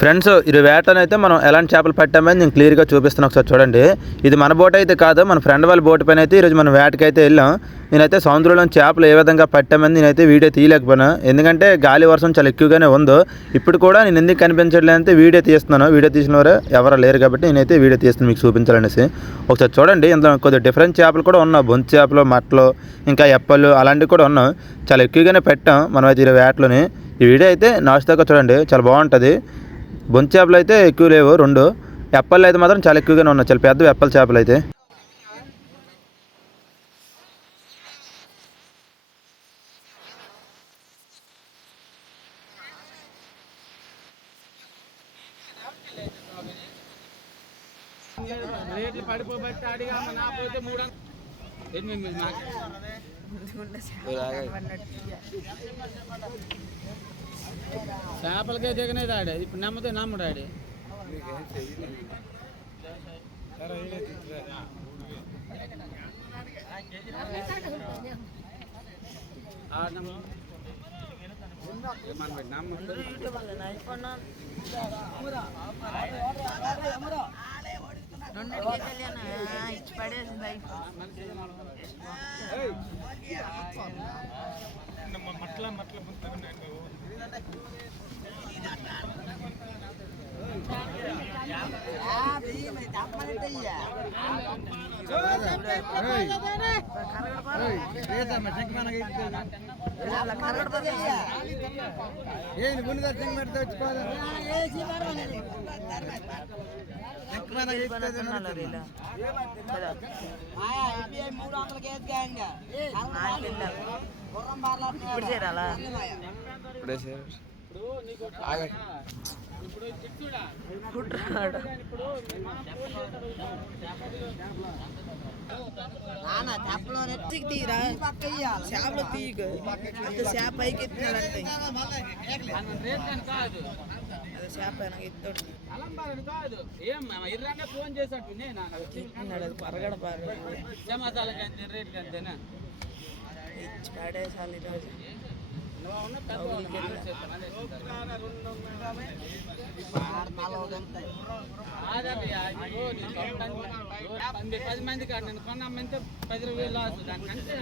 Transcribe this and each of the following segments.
Friends, ఇది వేటనైతే మనం ఎలాంటి చేపలు పట్టామని నేను క్లియర్గా చూపిస్తాను. ఒకసారి చూడండి. ఇది మన బోట్ అయితే కాదు, మన ఫ్రెండ్ వాళ్ళ బోట్ పైన అయితే ఈరోజు మనం వేటకైతే వెళ్ళాం. నేనైతే సముద్రంలో చేపలు ఏ విధంగా పట్టామని నేనైతే వీడియో తీయలేకపోయినా, ఎందుకంటే గాలి వర్షం చాలా ఎక్కువగానే ఉందో. ఇప్పుడు కూడా నేను ఎందుకు కనిపించట్లేదంటే వీడియో తీస్తున్నాను. వీడియో తీసిన వారు ఎవరు లేరు కాబట్టి నేనైతే వీడియో తీస్తున్నాను మీకు చూపించాలనేసి. ఒకసారి చూడండి, ఇందులో కొద్దిగా డిఫరెంట్ చేపలు కూడా ఉన్నాయి. బొంతు చేపలు, మట్టలు, ఇంకా ఎప్పలు అలాంటివి కూడా ఉన్నాయి. చాలా ఎక్కువగానే పెట్టాం మనమైతే ఈ వేటలోని. ఈ వీడియో అయితే నాస్ట్ దాకా చూడండి, చాలా బాగుంటుంది. బొంతు చేపలు అయితే ఎక్కువ లేవు, 2. ఎప్పలు అయితే మాత్రం చాలా ఎక్కువగానే ఉన్నాయి, చాలా పెద్ద ఎప్పల చేపలు అయితే. చేపలకే దిగనేది ఆడే, ఇప్పుడు నమ్మితే నమ్మడు ఆడే. చేపలో తీరా చేపలు తీగ అంత చేప పైకి ఎత్తినాడంటే చేప ఎత్తాడు పరగడ ఇచ్చి పాడేసాలి ఈరోజు. పది మంది కాదు, నేను కొన్నామంటే 10,000 లాస్. దానికంటే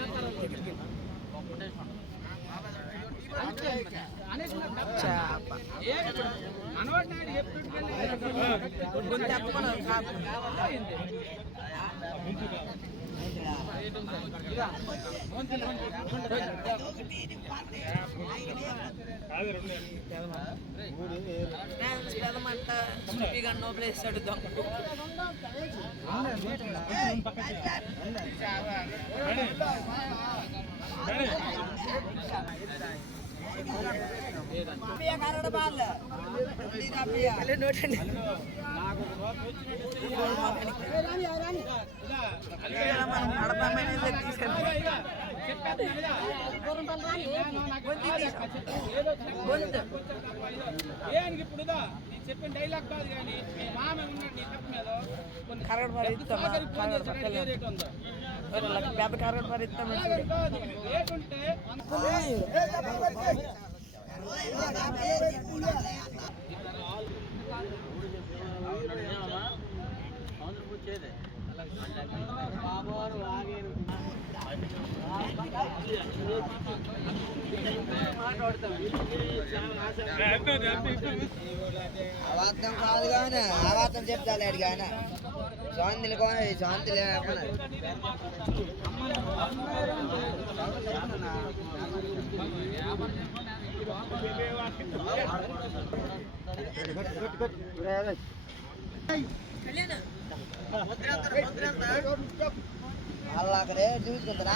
ఇప్పుడు చెప్పిన డైలాగ్ కాదు కానీ మామ ఉన్నాడు నీ తప్పు మీద పెద్ద కరగడ పరి ఇస్తాం లేకుంటే అవార్థం కాదు కానీ అవార్థం చెప్తాడు కానీ శాంతిలు శాంతి లేకుండా అలా అక్కడే చూసుకుంటారా.